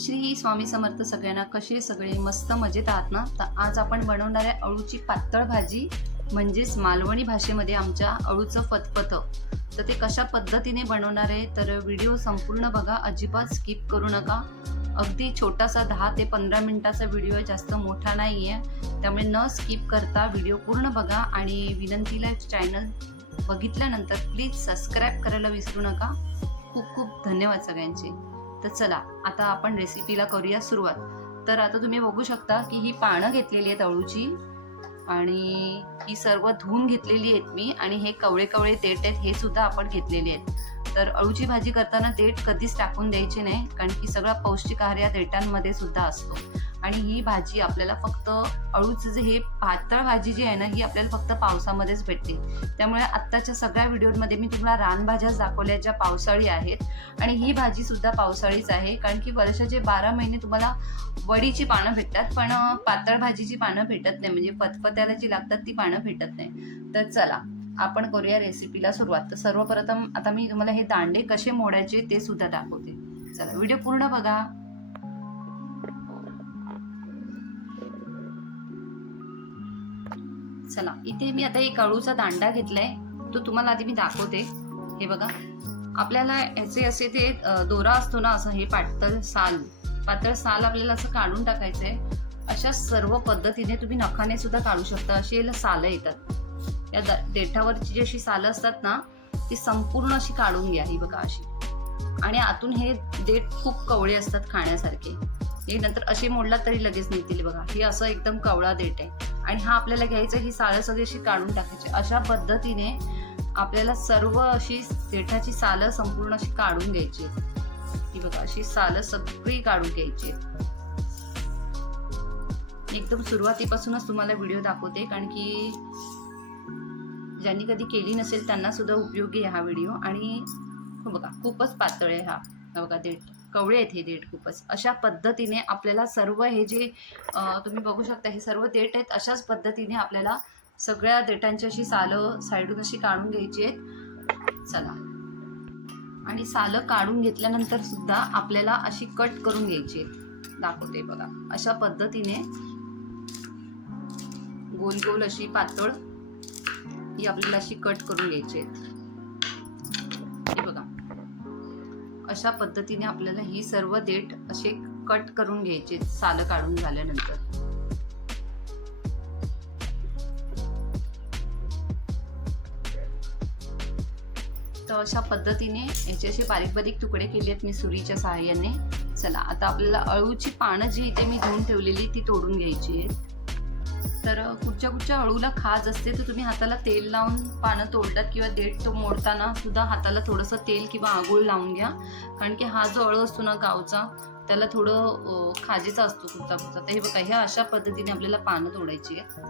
श्री स्वामी समर्थ सगळ्यांना कसे सगळे मस्त मजेत आहात ना? तर आज आपण बनवणार आहे अळूची पातळ भाजी म्हणजेच मालवणी भाषेमध्ये आमच्या अळूचं फतफतं. तर ते कशा पद्धतीने बनवणार आहे? तर व्हिडिओ संपूर्ण बघा अजिबात स्किप करू नका. अगदी छोटासा दहा ते पंधरा मिनिटाचा व्हिडिओ आहे जास्त मोठा नाही आहे त्यामुळे न स्किप करता व्हिडिओ पूर्ण बघा आणि विनंतीला चॅनल बघितल्यानंतर प्लीज सबस्क्राईब करायला विसरू नका. खूप खूप धन्यवाद सगळ्यांचे. तर चला आता आपण रेसिपीला करूया सुरुवात. तर आता तुम्ही बघू शकता की ही पानं घेतलेली आहेत अळूची आणि ही सर्व धुवून घेतलेली आहेत मी आणि हे कवळे कवळे तेट आहेत हे सुद्धा आपण घेतलेले आहेत. तर अळूची भाजी करताना देठ कधीच टाकून द्यायची नाही कारण की सगळा पौष्टिक आहार या देठांमध्ये सुद्धा असतो. आणि ही भाजी आपल्याला फक्त अळूचं जे हे पातळ भाजी जी आहे ना ही आपल्याला फक्त पावसामध्येच भेटते. त्यामुळे आत्ताच्या सगळ्या व्हिडिओमध्ये मी तुम्हाला रानभाज्याच दाखवल्या ज्या पावसाळी आहेत. आणि ही भाजी सुद्धा पावसाळीच आहे कारण की वर्षाचे बारा महिने तुम्हाला वडीची पानं भेटतात पण पातळ भाजीची पानं भेटत नाही. म्हणजे फतफत्याला जी लागतात ती पानं भेटत नाही. तर चला आपण करूया रेसिपीला सुरुवात. तर सर्वप्रथम आता मी तुम्हाला हे दांडे कसे मोडायचे ते सुद्धा दाखवते. चला व्हिडिओ पूर्ण बघा. चला इथे मी आता एक अळूचा दांडा घेतलाय. तो तुम्हाला आधी मी दाखवते. हे बघा. आपल्याला याचे असे ते दोरा असतो ना असं हे पातळ साल. पातळ साल आपल्याला असं काढून टाकायचं आहे अशा सर्व पद्धतीने तुम्ही नखाने सुद्धा काढू शकता. अशी याला सालं येतात. या देठावरची जी अशी सालं असतात ना ती संपूर्ण अशी काढून घ्या ही बघा अशी. आणि आतून हे देठ खूप कवळे असतात खाण्यासारखे. हे नंतर असे मोडला तरी लगेच निघतील बघा. हे असं एकदम कवळा देठ आहे. आणि हा आपल्याला घ्यायचं ही सालं सगळी अशी काढून टाकायची. अशा पद्धतीने आपल्याला सर्व अशी देठाची सालं संपूर्ण अशी काढून घ्यायची ही बघा अशी सालं सगळी काढून घ्यायची एकदम सुरुवातीपासूनच तुम्हाला व्हिडिओ दाखवते कारण की ज्यांनी कधी केली नसेल त्यांना सुद्धा उपयोगी आहे हा व्हिडिओ. आणि हो बघा खूपच पातळ आहे हा. बघा देठ कवळे आहेत हे देठ खूपच. अशा पद्धतीने आपल्याला सर्व हे जे तुम्ही बघू शकता हे सर्व देठ आहेत अशाच पद्धतीने आपल्याला सगळ्या देठांची अशी सालं साईडून अशी काढून घ्यायची आहेत. चला. आणि सालं काढून घेतल्यानंतर सुद्धा आपल्याला अशी कट करून घ्यायची आहेत. दाखवते बघा. अशा पद्धतीने गोल गोल अशी पातळ ही आपल्याला अशी कट करून घ्यायची आहेत. हे बघा. अशा पद्धतीने आपल्याला ही सर्व देठ असे कट करून घ्यायचे सालं काढून झाल्यानंतर. तर अशा पद्धतीने याचे असे बारीक बारीक तुकडे केले आहेत मी सुरीच्या सहाय्याने. चला आता आपल्याला अळूची पानं जी इथे मी धुवून ठेवलेली ती तोडून घ्यायची आहेत. तर कुठच्या कुठच्या अळूला खाज असते तर तुम्ही हाताला तेल लावून पानं तोडतात किंवा देठ तो मोडताना सुद्धा हाताला थोडंसं तेल किंवा आगोळ लावून घ्या. कारण की हा जो अळू असतो ना गावचा त्याला थोडं खाजेचा असतो कुठचा कुठचा. तर हे बघा ह्या अशा पद्धतीने आपल्याला पानं तोडायची आहेत.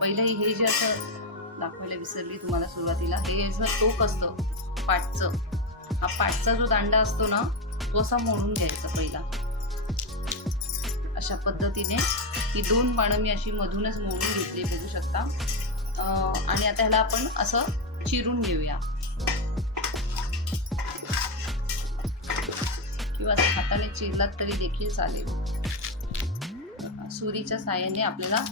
पहिलं हे जे असं दाखवायला विसरली तुम्हाला सुरुवातीला हे जर टोक असतं पाटचं. हा पाटचा जो दांडा असतो ना तो असा मोडून घ्यायचा पहिला. अशा पद्धतीने ही दोन पानं मी अशी मधूनच मोडून घेतली बघू शकता. आणि आता ह्याला आपण असं चिरून घेऊया. किंवा हाताने चिरलात तरी देखील चालेल. सुरीच्या साह्याने आपल्याला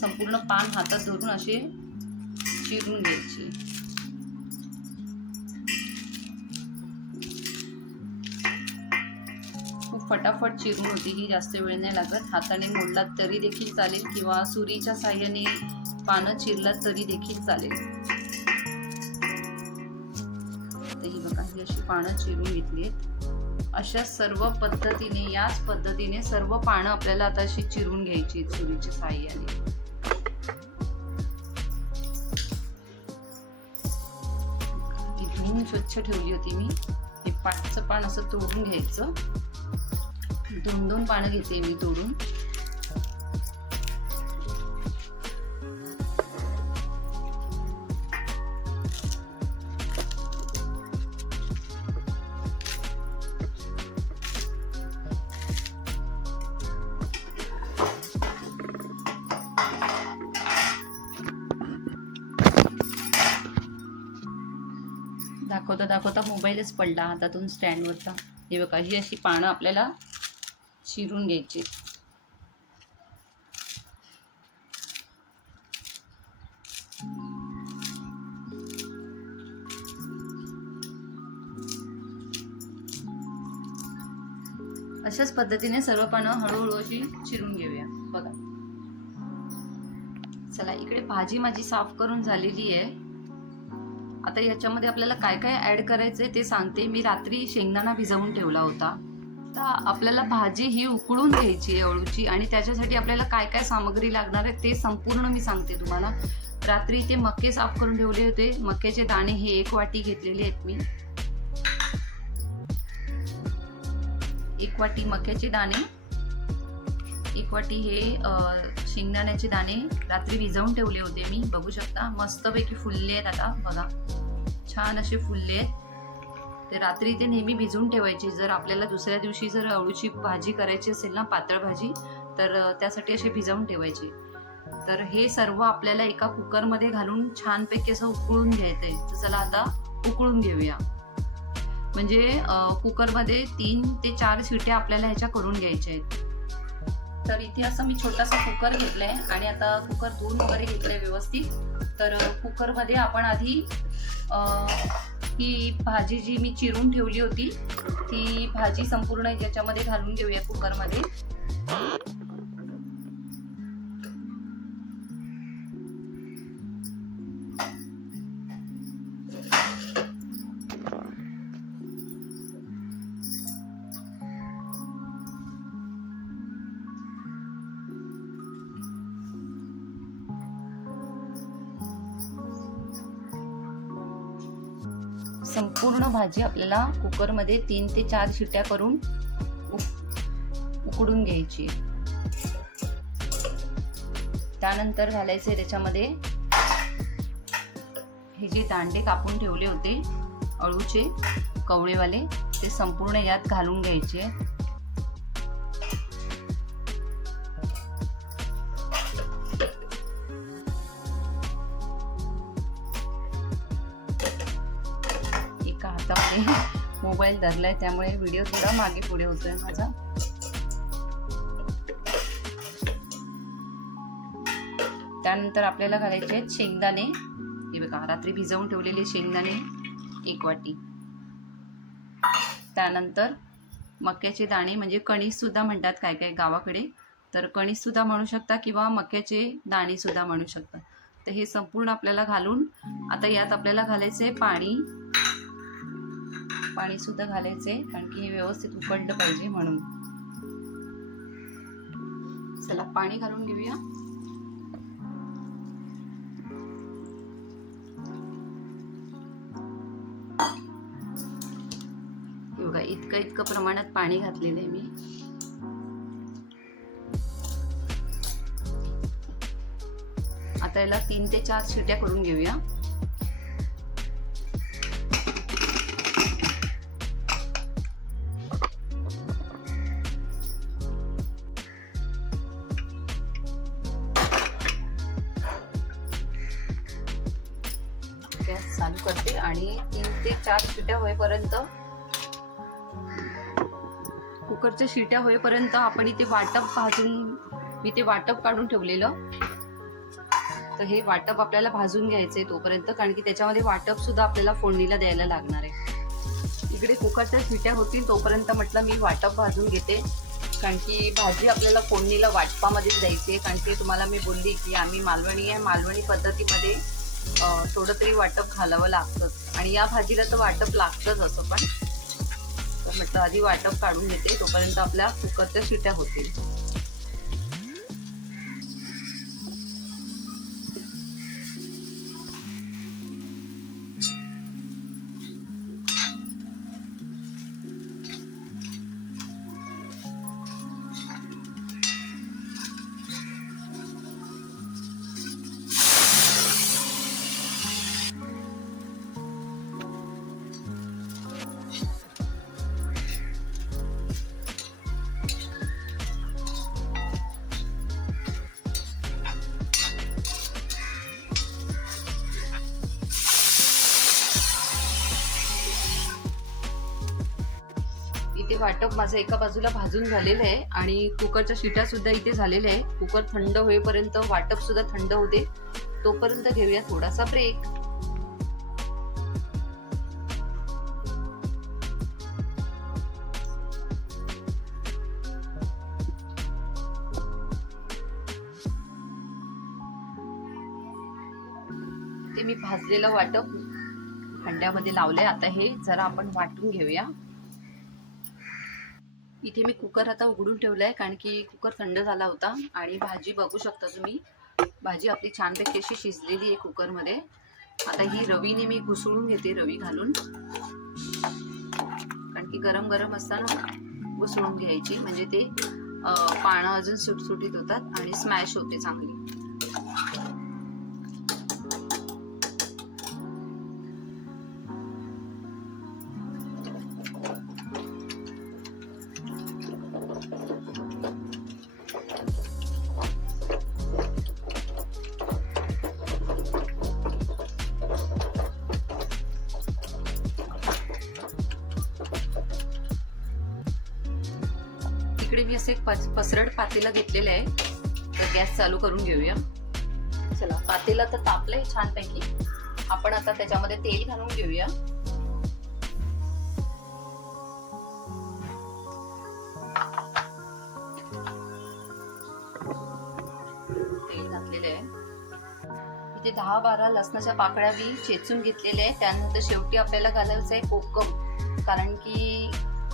संपूर्ण पान हातात धरून असे चिरून घ्यायची. फटाफट चिरून होती. ही जास्त वेळ नाही लागत. हाताने मोडलात तरी देखील चालेल किंवा सुरीच्या साह्याने पानं चिरलात तरी देखील चालेल. तर ही बघा ही अशी पानं चिरून घेतली आहेत. अशा सर्व पद्धतीने याच पद्धतीने सर्व पानं आपल्याला आता अशी चिरून घ्यायची आहेत सुरीच्या साह्याने. धुवून स्वच्छ ठेवली होती मी. हे पाटचं पान असं तोडून घ्यायचं. दोन दोन पानं घेते मी तोडून. दाखवता दाखवता मोबाईलच पडला हातातून स्टँडवरचा. हे बघा ही अशी पानं आपल्याला चिरून घ्यायचे. अशाच पद्धतीने सर्व पानं हळूहळू अशी चिरून घेऊया. बघा. चला इकडे भाजी माझी साफ करून झालेली आहे. आता याच्यामध्ये आपल्याला काय काय ऍड करायचंय ते सांगते. मी रात्री शेंगदाणा भिजवून ठेवला होता. आता आपल्याला भाजी ही उकळून घ्यायची आहे अळूची आणि त्याच्यासाठी आपल्याला काय काय सामग्री लागणार आहे ते संपूर्ण मी सांगते तुम्हाला. रात्री ते मक्के साफ करून ठेवले होते. मक्याचे दाणे हे एक वाटी घेतलेले आहेत मी. एक वाटी मक्याचे दाणे. एक वाटी हे शेंगदाण्याचे दाणे रात्री भिजवून ठेवले होते मी. बघू शकता मस्तपैकी फुलले आहेत आता. बघा छान असे फुलले आहेत. ते रात्री ते नेहमी भिजवून ठेवायची. जर आपल्याला दुसऱ्या दिवशी जर अळूची भाजी करायची असेल ना पातळ भाजी तर त्यासाठी असे भिजवून ठेवायची. तर हे सर्व आपल्याला एका कुकरमध्ये घालून छानपैकी असं उकळून घ्यायचं आहे तर चला आता उकळून घेऊया. म्हणजे कुकरमध्ये तीन ते चार शिट्या आपल्याला ह्याच्या करून घ्यायच्या आहेत. तर इथे असं मी छोटासा कुकर घेतलाय आणि आता कुकर धुवून वगैरे घेतलंय व्यवस्थित. तर कुकरमध्ये आपण आधी ही भाजी जी मी चिरून ठेवली होती ती भाजी संपूर्ण याच्यामध्ये घालून घेऊया कुकरमध्ये संपूर्ण भाजी आपल्याला कुकरमध्ये तीन ते चार शिट्या करून उक- उकडून घ्यायची. त्यानंतर घालायचे त्याच्यामध्ये हे जे दांडे कापून ठेवले होते अळूचे कवळेवाले ते संपूर्ण यात घालून घ्यायचे. एका हातामध्ये मोबाईल धरलाय त्यामुळे व्हिडिओ थोडा मागे पुढे होतोय माझा. त्यानंतर आपल्याला घालायचे आहेत शेंगदाणे. हे बघा रात्री भिजवून ठेवलेले शेंगदाणे एक वाटी. त्यानंतर मक्याचे दाणे म्हणजे कणीसुद्धा म्हणतात काय काय गावाकडे. तर कणीसुद्धा म्हणू शकता किंवा मक्याचे दाणे सुद्धा म्हणू शकता. तर हे संपूर्ण आपल्याला घालून आता यात आपल्याला घालायचे पाणी पाणी सुद्धा घालायचे कारण की हे व्यवस्थित उकडलं पाहिजे म्हणून. चला पाणी घालून घेऊया. हे बघा इतकं इतकं प्रमाणात पाणी घातलेलं आहे मी. आता याला तीन ते चार शिट्या करून घेऊया. गॅस चालू करते आणि तीन ते चार शिट्या होईपर्यंत कुकरच्या शिट्या होईपर्यंत आपण इथे वाटप भाजून मी ते वाटप काढून ठेवलेलं. तर हे वाटप आपल्याला भाजून घ्यायचंय तोपर्यंत कारण की त्याच्यामध्ये वाटप सुद्धा आपल्याला फोडणीला द्यायला लागणार आहे. इकडे कुकरच्या शिट्या होतील तोपर्यंत म्हटलं मी वाटप भाजून घेते. कारण की भाजी आपल्याला फोडणीला वाटपामध्येच द्यायची आहे. कारण की तुम्हाला मी बोलली की आम्ही मालवणी आहे. मालवणी पद्धतीमध्ये थोडं तरी वाटप घालावं लागतंच आणि या भाजीला तर वाटप लागतंच असं पण. तर म्हटलं आधी वाटप काढून घेते तोपर्यंत आपल्या कुकरच्या शिट्या होतील. वाटप माझं एका बाजूला भाजून झालेलं आहे आणि कुकरच्या शिट्या सुद्धा इथे झालेल्या आहे. कुकर थंड होईपर्यंत वाटप सुद्धा थंड होते. तोपर्यंत घेऊया थोडासा ब्रेक ते मी भाजलेलं वाटप हंड्यामध्ये लावलंय. आता हे जरा आपण वाटून घेऊया. इथे मी कुकर आता उघडून ठेवलाय कारण की कुकर थंड झाला होता. आणि भाजी बघू शकता तुम्ही. भाजी आपली छानपैकी अशी शिजलेली आहे कुकरमध्ये आता ही रवीने मी घुसळून घेते रवी घालून. कारण की गरम गरम असताना घुसळून घ्यायची. म्हणजे ते पानं अजून सुटसुटीत होतात आणि स्मॅश होते चांगली. मी असं एक पसरट पातेला घेतलेलं आहे. तर गॅस चालू करून घेऊया. चला पातेला तर तापलंय छानपैकी. आपण आता त्याच्यामध्ये तेल घालून घेऊया. तेल घातलेलं आहे. इथे दहा बारा लसणाच्या पाकळ्या मी चेचून घेतलेल्या आहे त्यानंतर शेवटी आपल्याला घालायचं आहे कोकम. कारण की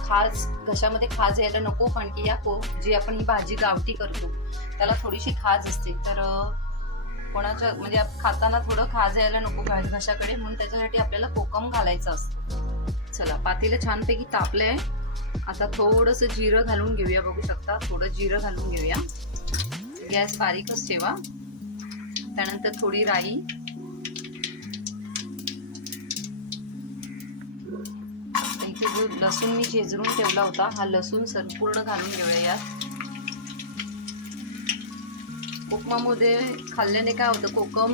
खाज घशामध्ये खाज यायला नको कारण की या को जी आपण ही भाजी गावठी करतो त्याला थोडीशी खाज असते. तर कोणाच्या म्हणजे खाताना थोडं खाज यायला नको घशाकडे म्हणून त्याच्यासाठी आपल्याला कोकम घालायचं असतं. चला पातेलं छानपैकी तापलं आहे आता थोडंसं जिरं घालून घेऊया बघू शकता. थोडं जिरं घालून घेऊया. गॅस बारीकच ठेवा. त्यानंतर थोडी राई. जो लसूण मी झेजरून ठेवला होता. हा लसूण संपूर्ण घालून घेऊया यात. कोकमामध्ये खाल्ल्याने काय होतं कोकम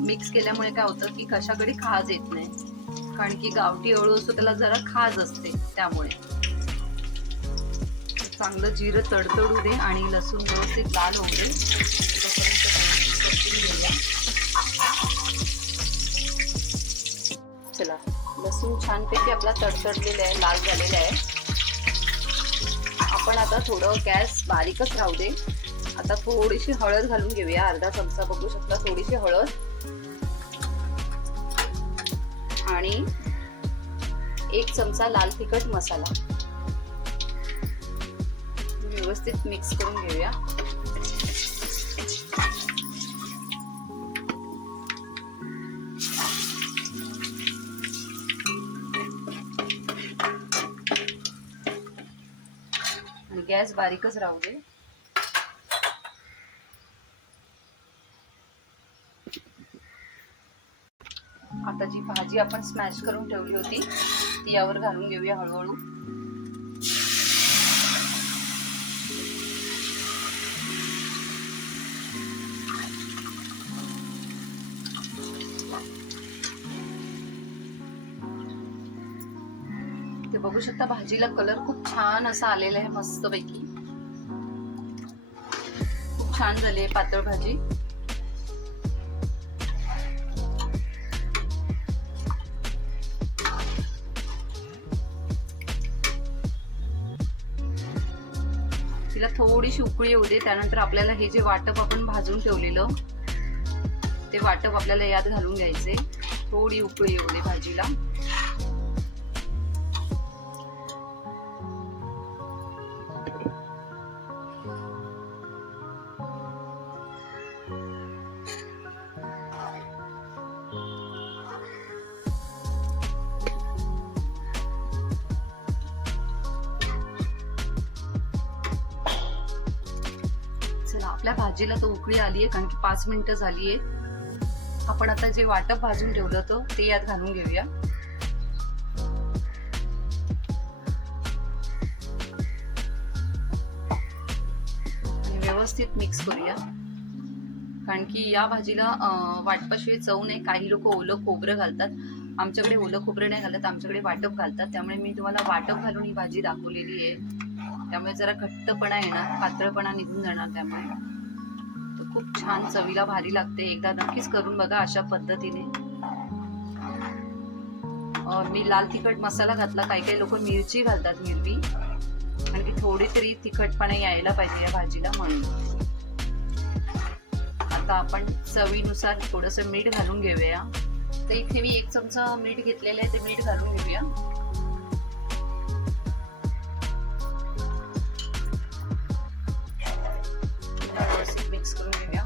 मिक्स केल्यामुळे काय होतं की कशाकडे खाज येत नाही. कारण की गावठी अळू असतो त्याला जरा खाज असते त्यामुळे. चांगलं जिरं तडतडू दे आणि लसूण व्यवस्थित लाल होऊ दे. लसूण छानपैकी आपला तडतडलेला आहे लाल झालेला आहे. आपण आता थोडं गॅस बारीकच राहू दे. आता थोडीशी हळद घालून घेऊया. अर्धा चमचा बघू शकता थोडीशी हळद. आणि एक चमचा लाल तिखट मसाला. व्यवस्थित मिक्स करून घेऊया. गॅस बारीकच राहू दे. आता जी भाजी आपण स्मॅश करून ठेवली होती ती यावर घालून घेऊया हळूहळू. बघू शकता. भाजीला कलर खूप छान असा आलेला आहे मस्त पैकी खूप छान झाली आहे पातळ भाजी. तिला थोडीशी उकळी येऊ दे त्यानंतर आपल्याला हे जे वाटप आपण भाजून ठेवलेलं ते वाटप आपल्याला यात घालून घ्यायचे. थोडी उकळी येऊ दे भाजीला. भाजीला तर उकळी आली आहे कारण की पाच मिनिटं झाली आहे आपण आता जे वाटप भाजून ठेवलं होतं ते यात घालून घेऊया. व्यवस्थित मिक्स करूया. कारण की या भाजीला वाटपाशिवाय चव नाही. काही लोक ओलं खोबरं घालतात. आमच्याकडे ओलं खोबरं नाही घालत आमच्याकडे वाटप घालतात. त्यामुळे मी तुम्हाला वाटप घालून ही भाजी दाखवलेली आहे. त्यामुळे जरा घट्टपणा येणार पातळपणा निघून जाणार त्यामुळे. खूप छान चवीला भारी लागते. एकदा नक्कीच करून बघा अशा पद्धतीने. मी लाल तिखट मसाला घातला. काही काही लोक मिरची घालतात मिरवी आणखी थोडी तरी तिखटपणा यायला पाहिजे या भाजीला म्हणून. आता आपण चवीनुसार थोडस मीठ घालून घेऊया. तर इथे मी एक चमचा मीठ घेतलेलं आहे ते मीठ घालून घेऊया. मिक्स करून घेऊया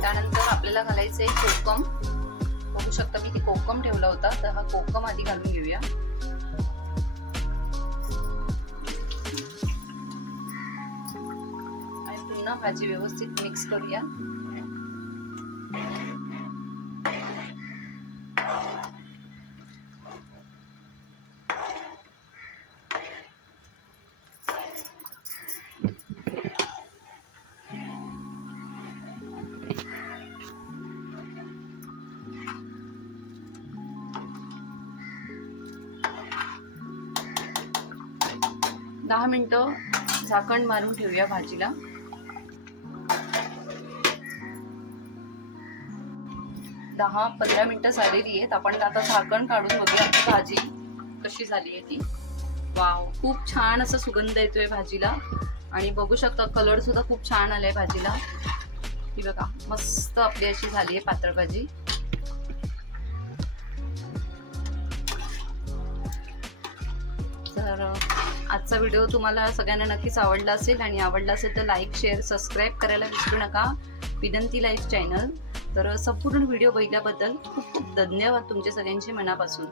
त्यानंतर आपल्याला घालायचं आहे कोकम. बघू शकता मी ते कोकम ठेवला होता. तर हा कोकम आधी घालून घेऊया. आणि पुन्हा भाजी व्यवस्थित मिक्स करूया. मिनिटं झाकण मारून ठेवूया भाजीला. दहा पंधरा मिनटं झालेली आहेत. आपण आता झाकण काढून बघूया आपली भाजी कशी झाली आहे ती. वाव खूप छान असा सुगंध येतोय भाजीला. आणि बघू शकता कलर सुद्धा खूप छान आलाय भाजीला. ही बघा मस्त आपली अशी झाली आहे पातळ भाजी. आजचा व्हिडिओ तुम्हाला सगळ्यांना नक्कीच आवडला असेल आणि आवडला असेल तर लाईक शेअर सबस्क्राईब करायला विसरू नका. विनंती लाईफ चॅनल. तर संपूर्ण व्हिडिओ बघितल्याबद्दल खूप खूप धन्यवाद तुमच्या सगळ्यांचे मनापासून.